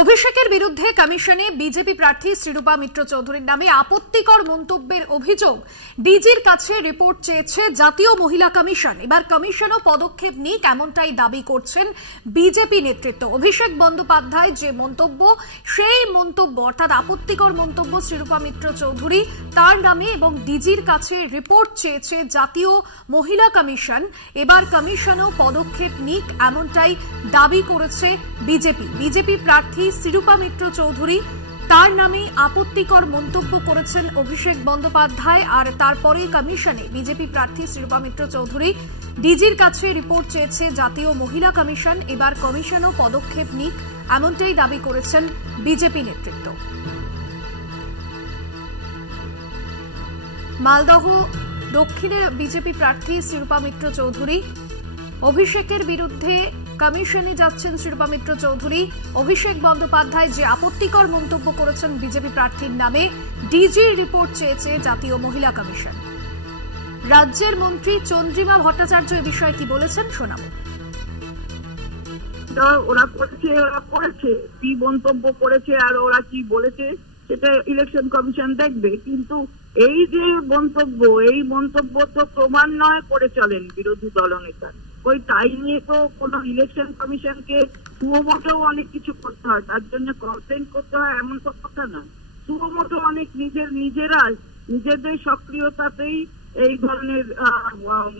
অভিষেকের বিরুদ্ধে কমিশনে বিজেপি প্রার্থী শ্রীরূপা মিত্র চৌধুরীর নামে আপত্তিকর মন্তব্যের অভিযোগ ডিজির কাছে রিপোর্ট চেয়েছে জাতীয় মহিলা কমিশন। এবার কমিশনও পদক্ষেপ নিক এমনটাই দাবি করছেন বিজেপি নেতৃত্ব। অভিষেক বন্দ্যোপাধ্যায় যে মন্তব্য, সেই মন্তব্য অর্থাৎ আপত্তিকর মন্তব্য শ্রীরূপা মিত্র চৌধুরী তার নামে এবং ডিজির কাছে রিপোর্ট চেয়েছে জাতীয় মহিলা কমিশন। এবার কমিশনও পদক্ষেপ নিক এমনটাই দাবি করেছে বিজেপি প্রার্থী শ্রীরূপা মিত্র চৌধুরী তার নামে আপত্তিকর মন্তব্য করেছেন অভিষেক বন্দ্যোপাধ্যায়। আর তারপরেই কমিশনে বিজেপি প্রার্থী শ্রীরূপা মিত্র চৌধুরী ডিজির কাছে রিপোর্ট চেয়েছে জাতীয় মহিলা কমিশন। এবার কমিশনও পদক্ষেপ নিক এমনটাই দাবি করেছেন বিজেপি নেতৃত্ব। মালদহ দক্ষিণের বিজেপি প্রার্থী শ্রীরূপা মিত্র চৌধুরী, অভিষেকের বিরুদ্ধে কমিশনে যাচ্ছেন শ্রীরূপা মিত্র চৌধুরী। অভিষেক বন্দ্যোপাধ্যায় যে আপত্তিকর মন্তব্য করেছেন বিজেপি প্রার্থীর নামে, ডিজির রিপোর্ট চেয়েছে জাতীয় মহিলা কমিশন। রাজ্যের মন্ত্রী চন্দ্রিমা ভট্টাচার্য এ বিষয়ে কি বলেছেন শোনাবো। ওরা করেছে কি মন্তব্য করেছে আর ওরা কি বলেছে সেটা ইলেকশন কমিশন দেখবে, কিন্তু এই যে মন্তব্য, এই মন্তব্য তো ক্রমান্বয়ে করে চলেন বিরোধী দলনেতা। ওই তাই নিয়ে তো কোনো ইলেকশন কমিশনকে সুমোটো অনেক কিছু করতে হয়, তার জন্য কমপ্লেন করতে হয় এমন তো কথা না। সুমোটো অনেক নিজেদের সক্রিয়তাতেই এই ধরনের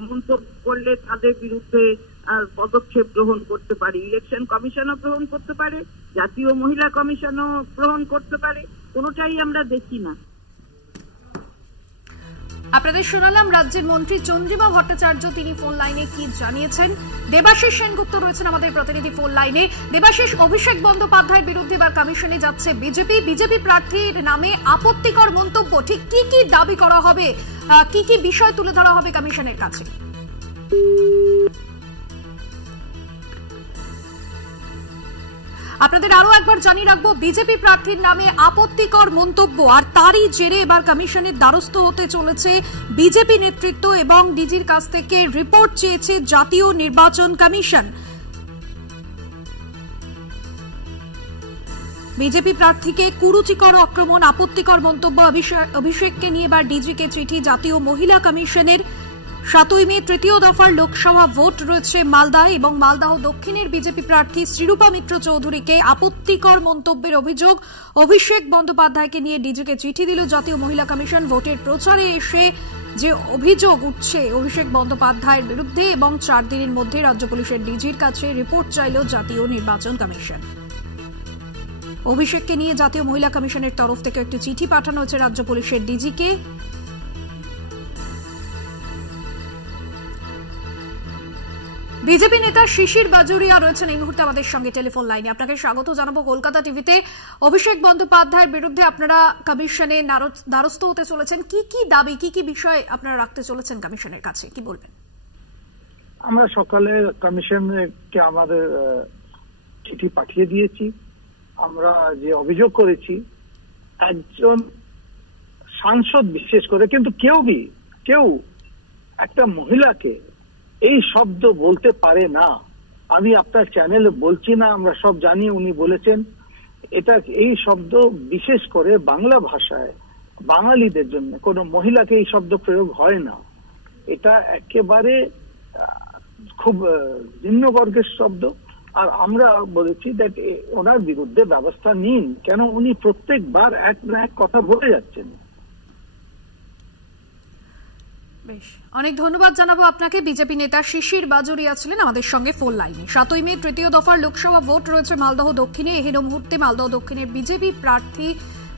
মন্তব্য করলে তাদের বিরুদ্ধে পদক্ষেপ গ্রহণ করতে পারে। ইলেকশন কমিশনও গ্রহণ করতে পারে, জাতীয় মহিলা কমিশনও গ্রহণ করতে পারে, কোনোটাই আমরা দেখি না। আপনাদের শোনালাম রাজ্যের মন্ত্রী চন্দ্রিমা ভট্টাচার্য, তিনি ফোন লাইনে কি জানিয়েছেন। দেবাশিস সেনগুপ্ত রয়েছেন আমাদের প্রতিনিধি ফোন লাইনে। দেবাশিস, অভিষেক বন্দ্যোপাধ্যায়ের বিরুদ্ধে এবার কমিশনে যাচ্ছে বিজেপি প্রার্থীর নামে আপত্তিকর মন্তব্য, ঠিক কি কি দাবি করা হবে, কি কি বিষয় তুলে ধরা হবে কমিশনের কাছে? আপনাদের আরো একবার জানিয়ে রাখবো, বিজেপি প্রার্থীর নামে আপত্তিকর মন্তব্য আর তারই জেরে এবার কমিশনের দ্বারস্থ হতে চলেছে বিজেপি নেতৃত্ব এবং ডিজির কাছ থেকে রিপোর্ট চেয়েছে জাতীয় নির্বাচন কমিশন। বিজেপি প্রার্থীকে কুরুচিকর আক্রমণ, আপত্তিকর মন্তব্য, অভিষেককে নিয়ে এবার ডিজিকে চিঠি জাতীয় মহিলা কমিশনের। 7ই মে তৃতীয় দফার লোকসভা ভোট রয়েছে মালদায় এবং মালদহ দক্ষিণের বিজেপি প্রার্থী শ্রীরূপা মিত্র চৌধুরীকে আপত্তিকর মন্তব্যের অভিযোগ, অভিষেক বন্দ্যোপাধ্যায়কে নিয়ে ডিজিকে চিঠি দিল জাতীয় মহিলা কমিশন। ভোটের প্রচারে এসে যে অভিযোগ উঠছে অভিষেক বন্দ্যোপাধ্যায়ের বিরুদ্ধে এবং 4 দিনের মধ্যে রাজ্য পুলিশের ডিজির কাছে রিপোর্ট চাইল জাতীয় নির্বাচন কমিশন। অভিষেককে নিয়ে জাতীয় মহিলা কমিশনের তরফ থেকে একটি চিঠি পাঠানো হয়েছে রাজ্য পুলিশের ডিজিকে। বিজেপি নেতা শিশির বাজুরিয়া রয়েছেন এই মুহূর্তে আমাদের সঙ্গে টেলিফোন লাইনে। আপনাকে স্বাগত জানাবো কলকাতা টিভিতে। অভিষেক বন্দ্যোপাধ্যায়ের বিরুদ্ধে আপনারা কমিশনে দ্বারস্থ হতে চলেছেন, কি কি দাবি, কি কি বিষয় আপনারা রাখতে চলেছেন কমিশনের কাছে, কি বলবেন? আমরা সকালে কমিশনকে আমাদের চিঠি পাঠিয়ে দিয়েছি। আমরা যে অভিযোগ করেছি, একজন সাংসদ বিশেষ করে, কিন্তু কেউ একটা মহিলাকে এই শব্দ বলতে পারে না। আমি আপনার চ্যানেলে বলছি না, আমরা সব জানি উনি বলেছেন। এই শব্দ বিশেষ করে বাংলা ভাষায় বাঙালিদের জন্য কোনো মহিলাকে এই শব্দ প্রয়োগ হয় না। এটা একেবারে খুব নিম্নবর্গের শব্দ। আর আমরা বলেছি দ্যাট ওনার বিরুদ্ধে ব্যবস্থা নিন, কেন উনি প্রত্যেকবার এক না এক কথা বলে যাচ্ছেন। বেশ, অনেক ধন্যবাদ জানাবো আপনাকে। বিজেপি নেতা শিশির বাজুরিয়া ছিলেন আমাদের সঙ্গে ফোন লাইনে। 7ই মে তৃতীয় দফার লোকসভা ভোট রয়েছে মালদহ দক্ষিণে। এহেন মুহূর্তে মালদহ দক্ষিণের বিজেপি প্রার্থী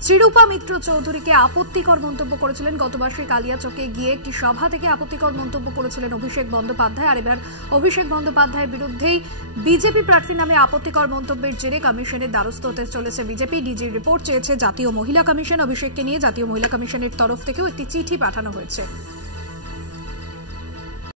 শ্রীরূপা মিত্র চৌধুরীকে আপত্তিকর মন্তব্য করেছিলেন। গতবার্ষে কালিয়াচকে গিয়ে একটি সভা থেকে আপত্তিকর মন্তব্য করেছিলেন অভিষেক বন্দ্যোপাধ্যায়। আর এবার অভিষেক বন্দ্যোপাধ্যায়ের বিরুদ্ধেই বিজেপি প্রার্থীর নামে আপত্তিকর মন্তব্যের জেরে কমিশনের দ্বারস্থ হতে চলেছে বিজেপি। ডিজির রিপোর্ট চেয়েছে জাতীয় মহিলা কমিশন। অভিষেককে নিয়ে জাতীয় মহিলা কমিশনের তরফ থেকেও একটি চিঠি পাঠানো হয়েছে।